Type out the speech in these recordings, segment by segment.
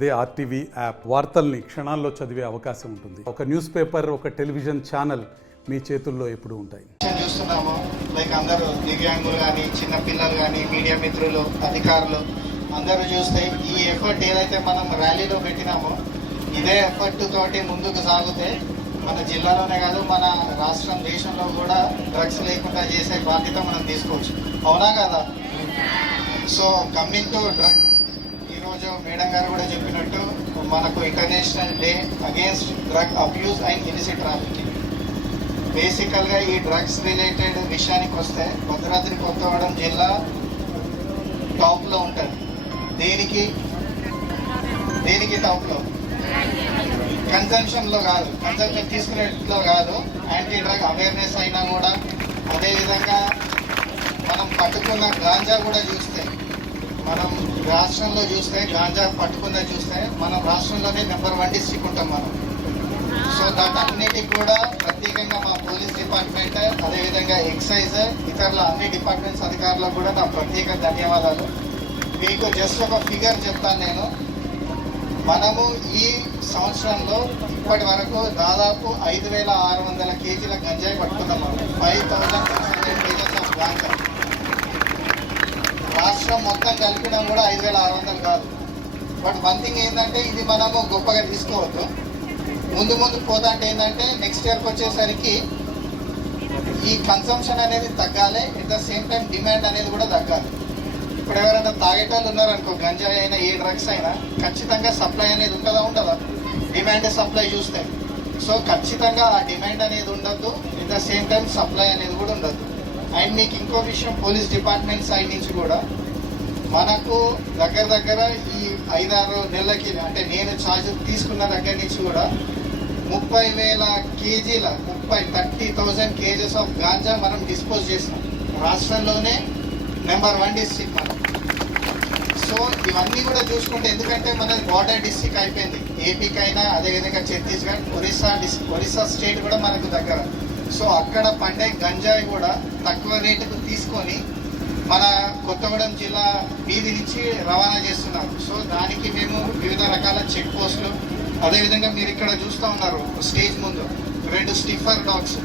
అదే RTV app వార్తల్ని క్షణాల్లో చదివే అవకాశం ఉంటుంది. ఒక న్యూస్ పేపర్, ఒక టెలివిజన్ ఛానల్ మీ చేతుల్లో ఎప్పుడూ ఉంటాయి. చూస్తున్నాము లైక్ అందరూ దివ్యాంగులు కానీ, చిన్న పిల్లలు కానీ, మీడియా మిత్రులు, అధికారులు అందరూ చూస్తే ఈ ఎఫర్ట్ ఏదైతే మనం ర్యాలీలో పెట్టినామో ఇదే ఎఫర్ట్ తోటి ముందుకు సాగితే మన జిల్లాలోనే కాదు మన రాష్ట్రం, దేశంలో కూడా డ్రగ్స్ లేకుండా చేసే బాధ్యత మనం తీసుకోవచ్చు. అవునా కదా? సో కమింగ్ టు డ్రగ్, ఈరోజు మేడం గారు కూడా చెప్పినట్టు మనకు international day against drug abuse and illicit trafficking. బేసికల్గా ఈ డ్రగ్స్ రిలేటెడ్ విషయానికి వస్తే భద్రాద్రి కొత్తగూడెం జిల్లా టాప్లో ఉంటుంది. దేనికి టాప్లో? కన్జంప్షన్లో కాదు, కన్జంప్షన్ తీసుకునేట్లో కాదు, యాంటీ డ్రగ్ అవేర్నెస్ అయినా కూడా. అదేవిధంగా మనం పట్టుకున్న గాంజా కూడా చూస్తే, మనం రాష్ట్రంలో చూస్తే గాంజా పట్టుకున్న చూస్తే మనం రాష్ట్రంలోనే నెంబర్ 1 డిస్ట్రిక్ట్ ఉంటాం మనం. సో అన్నిటికి కూడా ప్రత్యేకంగా మా పోలీస్ డిపార్ట్మెంట్, అదేవిధంగా ఎక్సైజ్, ఇతరుల అన్ని డిపార్ట్మెంట్స్ అధికారులకు కూడా నా ప్రత్యేక ధన్యవాదాలు. మీకు జస్ట్ ఒక ఫిగర్ చెప్తాను నేను. మనము ఈ సంవత్సరంలో ఇప్పటి వరకు దాదాపు 5,600 కేజీల గంజాయి పట్టుకున్నాం. 5,600 కేజీస్ ఆఫ్ గాంజా. రాష్ట్రం మొత్తం కలిపినా కూడా 5,600 కాదు. బట్ వన్ థింగ్ ఏంటంటే, ఇది మనము గొప్పగా తీసుకోవద్దు. ముందు పోతాంటే ఏంటంటే నెక్స్ట్ ఇయర్కి వచ్చేసరికి ఈ కన్సంప్షన్ అనేది తగ్గాలి, at the same time demand అనేది కూడా తగ్గాలి. ఇప్పుడు ఎవరైనా తాగేటోళ్ళు ఉన్నారనుకో, గంజాయి అయినా ఏ డ్రగ్స్ అయినా ఖచ్చితంగా సప్లై అనేది ఉంటుందా? డిమాండ్ సప్లై చూస్తే. సో ఖచ్చితంగా ఆ డిమాండ్ అనేది ఉండద్దు, at the same time supply అనేది కూడా ఉండద్దు. అండ్ మీకు ఇంకో విషయం, పోలీస్ డిపార్ట్మెంట్ సైడ్ నుంచి కూడా మనకు దగ్గర ఈ 5-6 నెలలకి, అంటే నేను ఛార్జ్ తీసుకున్న దగ్గర నుంచి కూడా 30,000 కేజీల 30,000 కేజెస్ ఆఫ్ గాంజా మనం డిస్పోజ్ చేసినాం. రాష్ట్రంలోనే నెంబర్ 1 డిస్ట్రిక్ట్ మనం. సో ఇవన్నీ కూడా చూసుకుంటే, ఎందుకంటే మన బార్డర్ డిస్ట్రిక్ట్ అయిపోయింది ఏపీకైనా, అదేవిధంగా ఛత్తీస్గఢ్, ఒరిస్సా స్టేట్ కూడా మనకు దగ్గర. సో అక్కడ పండే గంజాయి కూడా తక్కువ రేటుకు తీసుకొని మన కొత్తగూడెం జిల్లా వీధి నుంచి రవాణా చేస్తున్నారు. సో దానికి మేము వివిధ రకాల చెక్ పోస్టులు, అదేవిధంగా మీరు ఇక్కడ చూస్తూ ఉన్నారు స్టేజ్ ముందు 2 స్టిఫర్ డాగ్స్,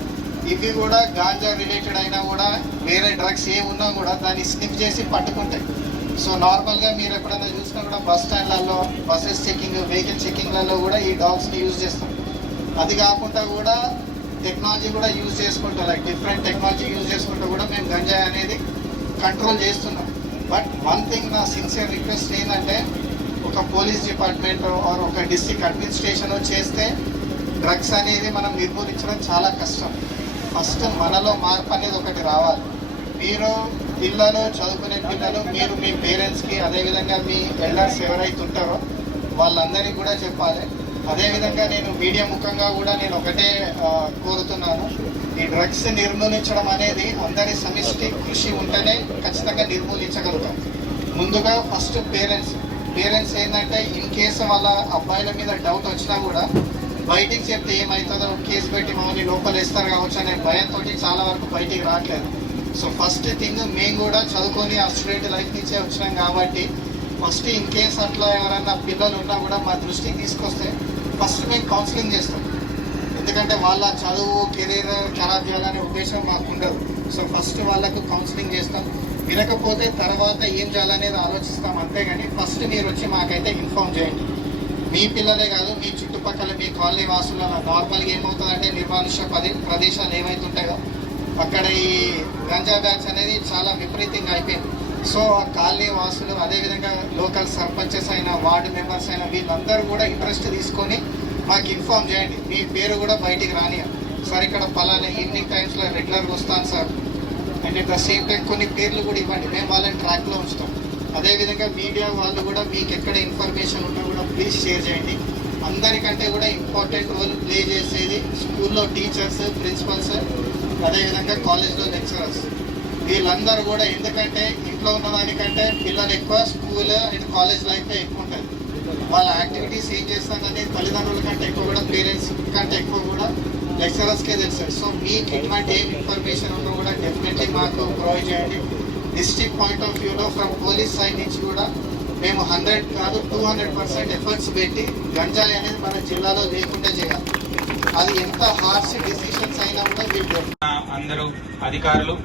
ఇవి కూడా గాంజా రిలేటెడ్ అయినా కూడా వేరే డ్రగ్స్ ఏ ఉన్నా కూడా దాన్ని స్నిప్ చేసి పట్టుకుంటాయి. సో నార్మల్గా మీరు ఎప్పుడైనా చూసినా కూడా బస్ స్టాండ్లలో, బస్సెస్ చెకింగ్, వెహికల్ చెకింగ్లలో కూడా ఈ డాగ్స్ని యూజ్ చేస్తాం. అది కాకుండా కూడా టెక్నాలజీ కూడా యూజ్ చేసుకుంటూ, లైక్ డిఫరెంట్ టెక్నాలజీ యూజ్ చేసుకుంటూ కూడా మేము గంజాయి అనేది కంట్రోల్ చేస్తున్నాం. బట్ వన్ థింగ్, నా సిన్సియర్ రిక్వెస్ట్ ఏంటంటే, ఒక పోలీస్ డిపార్ట్మెంట్ ఆర్ ఒక డిస్ట్రిక్ట్ అడ్మినిస్ట్రేషన్ చేస్తే డ్రగ్స్ అనేది మనం నిర్మూలించడం చాలా కష్టం. ఫస్ట్ మనలో మార్పు అనేది ఒకటి రావాలి. మీరు పిల్లలు, చదువుకునే పిల్లలు, మీరు మీ పేరెంట్స్కి, అదేవిధంగా మీ ఎల్డర్స్ ఎవరైతే ఉంటారో వాళ్ళందరికీ కూడా చెప్పాలి. అదేవిధంగా నేను మీడియా ముఖంగా కూడా నేను ఒకటే కోరుతున్నాను, ఈ డ్రగ్స్ నిర్మూలించడం అనేది అందరి సమిష్టి కృషి ఉంటేనే ఖచ్చితంగా నిర్మూలించగలుగుతాం. ముందుగా ఫస్ట్ పేరెంట్స్ ఏంటంటే, ఇన్ కేసు వాళ్ళ అబ్బాయిల మీద డౌట్ వచ్చినా కూడా బయటికి చెప్తే ఏమవుతుందో, కేసు పెట్టి మమ్మల్ని లోపల వేస్తారు కావచ్చు అనే భయంతో చాలా వరకు బయటికి రావట్లేదు. సో ఫస్ట్ థింగ్, మేము కూడా చదువుకొని ఆ స్టూడెంట్ లైఫ్ నుంచే వచ్చినాం కాబట్టి ఫస్ట్ ఇన్ కేసు అట్లా ఎవరైనా పిల్లలు ఉన్నా కూడా మా దృష్టికి తీసుకొస్తే ఫస్ట్ మేము కౌన్సిలింగ్ చేస్తాం. ఎందుకంటే వాళ్ళ చదువు, కెరీర్ ఖరాబ్ చేయాలనే ఉద్దేశం మాకు ఉండదు. సో ఫస్ట్ వాళ్ళకు కౌన్సిలింగ్ చేస్తాం. వినకపోతే తర్వాత ఏం చేయాలనేది ఆలోచిస్తాం. అంతేగాని ఫస్ట్ మీరు వచ్చి మాకైతే ఇన్ఫార్మ్ చేయండి. మీ పిల్లలే కాదు, మీ చుట్టుపక్కల మీ కాలనీ వాసుల నార్మల్గా ఏమవుతుందంటే, నిర్మానుష్య ప్రదేశాలు ఏమైతే ఉంటాయో అక్కడ ఈ గంజా బ్యాచ్ అనేది చాలా విపరీతంగా అయిపోయింది. సో ఆ కాలనీ వాసులు, అదేవిధంగా లోకల్ సర్పంచెస్ అయినా, వార్డు మెంబర్స్ అయినా, వీళ్ళందరూ కూడా ఇంట్రెస్ట్ తీసుకొని మాకు ఇన్ఫార్మ్ చేయండి. మీ పేరు కూడా బయటికి రానియా, సార్ ఇక్కడ పలానా ఈవినింగ్ టైమ్స్లో రెగ్యులర్గా వస్తాను sir, and at the same time కొన్ని పేర్లు కూడా ఇవ్వండి, మేము వాళ్ళని ట్రాక్లో ఉంచుతాం. అదేవిధంగా మీడియా వాళ్ళు కూడా మీకు ఎక్కడ ఇన్ఫర్మేషన్ ఉన్నా కూడా ప్లీజ్ షేర్ చేయండి. అందరికంటే కూడా ఇంపార్టెంట్ రోల్ ప్లే చేసేది స్కూల్లో టీచర్స్, ప్రిన్సిపల్స్, అదేవిధంగా కాలేజ్లో లెక్చరర్స్. వీళ్ళందరూ కూడా, ఎందుకంటే ఇంట్లో ఉన్నదానికంటే పిల్లలు ఎక్కువ స్కూల్ అండ్ కాలేజ్ లైఫే ఎక్కువ ఉంటుంది. వాళ్ళ యాక్టివిటీస్ ఏం చేస్తారనేది తల్లిదండ్రుల కంటే ఎక్కువ కూడా, పేరెంట్స్ కంటే ఎక్కువ కూడా లెక్చరర్స్కే తెలుస్తుంది. సో మీకు ఇటువంటి ఏం ఇన్ఫర్మేషన్ ఉన్నా కూడా డెఫినెట్లీ మాకు ప్రొవైడ్ చేయండి. డిస్ట్రిక్ట్ పాయింట్ ఆఫ్ వ్యూలో ఫ్రమ్ పోలీస్ సైడ్ నుంచి కూడా మేము 100 కాదు 200% ఎఫర్ట్స్ పెట్టి గంజాయి అనేది మన జిల్లాలో లేకుండా చేయాలి. అది ఎంత హార్ష్ డిసిషన్స్ అయినా కూడా వీళ్ళు అందరూ అధికారులు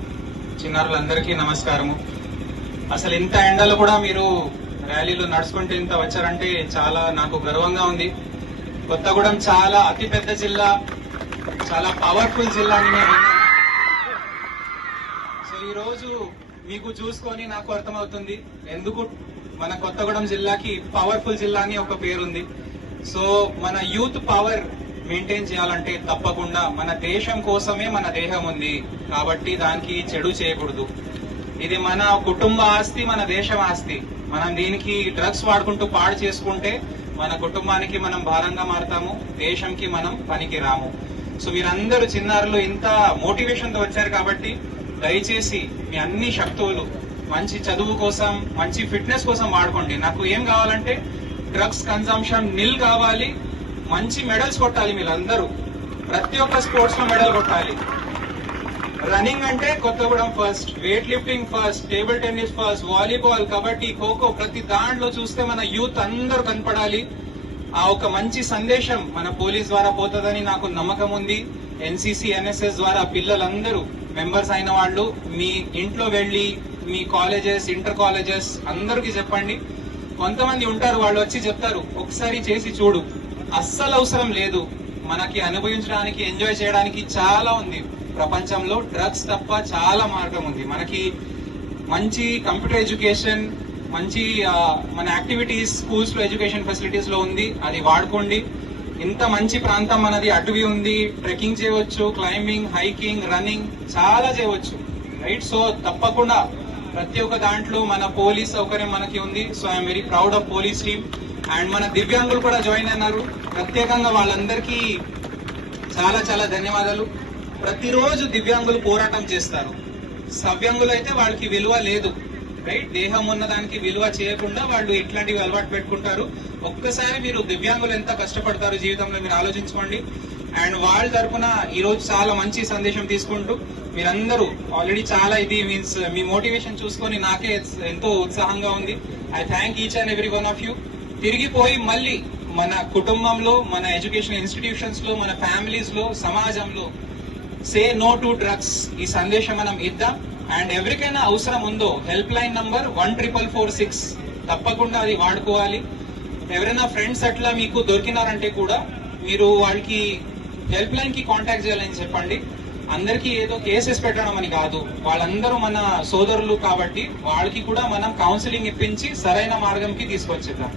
చిన్నారులందరికీ నమస్కారము. అసలు ఇంత ఎండలో కూడా మీరు ర్యాలీలో నడుచుకుంటూ ఇంత వచ్చారంటే చాలా నాకు గర్వంగా ఉంది. కొత్తగూడెం చాలా అతిపెద్ద జిల్లా, చాలా పవర్ఫుల్ జిల్లా అని నేను విన్నాను. సో ఈ రోజు మీకు చూసుకొని నాకు అర్థమవుతుంది ఎందుకు మన కొత్తగూడెం జిల్లాకి పవర్ఫుల్ జిల్లా అని ఒక పేరుంది. సో మన యూత్ పవర్ మెయింటైన్ చేయాలంటే తప్పకుండా మన దేశం కోసమే మన దేహం ఉంది కాబట్టి దానికి చెడు చేయకూడదు. ఇది మన కుటుంబ ఆస్తి, మన దేశం ఆస్తి. మనం దీనికి డ్రగ్స్ వాడుకుంటూ పాడు చేసుకుంటే మన కుటుంబానికి మనం భారంగా మారుతాము, దేశంకి మనం పనికి రాము. సో మీరందరూ చిన్నారులు ఇంత మోటివేషన్ తో వచ్చారు కాబట్టి దయచేసి మీ అన్ని శక్తులు మంచి చదువు కోసం, మంచి ఫిట్నెస్ కోసం వాడుకోండి. నాకు ఏం కావాలంటే డ్రగ్స్ కన్సంప్షన్ నిల్ కావాలి, మంచి మెడల్స్ కొట్టాలి. మీరందరూ ప్రతి ఒక్క స్పోర్ట్స్ లో మెడల్ కొట్టాలి. రన్నింగ్ అంటే Kothagudem first, weight lifting first, table tennis first, volleyball, kabaddi, kho kho ప్రతి దాంట్లో చూస్తే మన యూత్ అందరూ కనపడాలి. ఆ ఒక మంచి సందేశం మన పోలీస్ ద్వారా పోతుందని నాకు నమ్మకం ఉంది. ఎన్సీసీ, ఎన్ఎస్ఎస్ ద్వారా పిల్లలందరూ మెంబర్స్ అయిన వాళ్ళు మీ ఇంట్లో వెళ్లి మీ కాలేజెస్, ఇంటర్ కాలేజెస్ అందరికీ చెప్పండి. కొంతమంది ఉంటారు వాళ్ళు వచ్చి చెప్తారు ఒకసారి చేసి చూడు, అస్సలు అవసరం లేదు. మనకి అనుభవించడానికి, ఎంజాయ్ చేయడానికి చాలా ఉంది ప్రపంచంలో. డ్రగ్స్ తప్ప చాలా మార్గం ఉంది. మనకి మంచి కంప్యూటర్ ఎడ్యుకేషన్, మంచి మన యాక్టివిటీస్ స్కూల్స్ లో, ఎడ్యుకేషన్ ఫెసిలిటీస్ లో ఉంది. అది వాడుకోండి. ఇంత మంచి ప్రాంతం మనది, అటవీ ఉంది, ట్రెక్కింగ్ చేయవచ్చు, క్లైంబింగ్, హైకింగ్, రన్నింగ్ చాలా చేయవచ్చు, రైట్? సో తప్పకుండా ప్రతి ఒక్క దాంట్లో మన పోలీస్ సౌకర్యం మనకి ఉంది. So I'm very proud of police team. And మన దివ్యాంగులు కూడా జాయిన్ అయినారు. ప్రత్యేకంగా వాళ్ళందరికీ చాలా చాలా ధన్యవాదాలు. ప్రతిరోజు దివ్యాంగులు పోరాటం చేస్తారు. సవ్యాంగులు అయితే వాళ్ళకి విలువ లేదు, రైట్? దేహం ఉన్నదానికి విలువ చేయకుండా వాళ్ళు ఇట్లాంటివి అలవాటు పెట్టుకుంటారు. ఒక్కసారి మీరు దివ్యాంగులు ఎంత కష్టపడతారు జీవితంలో మీరు ఆలోచించుకోండి. అండ్ వాళ్ళ తరఫున ఈ రోజు చాలా మంచి సందేశం తీసుకుంటూ మీరందరూ ఆల్రెడీ చాలా ఇది మీన్స్ మీ మోటివేషన్ చూసుకొని నాకే ఎంతో ఉత్సాహంగా ఉంది. I thank each and every one of you. తిరిగిపోయి మళ్ళీ మన కుటుంబంలో, మన ఎడ్యుకేషన్ ఇన్స్టిట్యూషన్స్ లో, మన ఫ్యామిలీస్ లో, సమాజంలో సే నో టు డ్రగ్స్ ఈ సందేశం మనం ఇద్దాం. అండ్ ఎవరికైనా అవసరం ఉందో హెల్ప్ లైన్ నంబర్ 14446 తప్పకుండా అది వాడుకోవాలి. ఎవరైనా ఫ్రెండ్స్ అట్లా మీకు దొరికినారంటే కూడా మీరు వాళ్ళకి హెల్ప్ లైన్ కి కాంటాక్ట్ చేయాలని చెప్పండి. అందరికీ ఏదో కేసెస్ పెట్టడం అని కాదు, వాళ్ళందరూ మన సోదరులు కాబట్టి వాళ్ళకి కూడా మనం కౌన్సిలింగ్ ఇప్పించి సరైన మార్గంకి తీసుకొచ్చేద్దాం.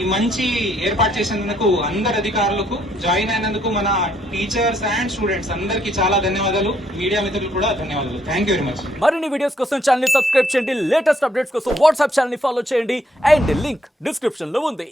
ఈ మంచి ఏర్పాటు చేసినందుకు అందరు అధికారులకు, జాయిన్ అయినందుకు మన టీచర్స్ అండ్ స్టూడెంట్స్ అందరికీ చాలా ధన్యవాదాలు. మీడియా మిత్రులు కూడా ధన్యవాదాలు. Thank you very much. మరిన్ని వీడియోస్ కోసం ఛానల్ ని సబ్స్క్రైబ్ చేయండి, లేటెస్ట్ అప్డేట్స్ కోసం వాట్సాప్ ఛానల్ ని ఫాలో చేయండి అండ్ లింక్ డిస్క్రిప్షన్ లో ఉంది.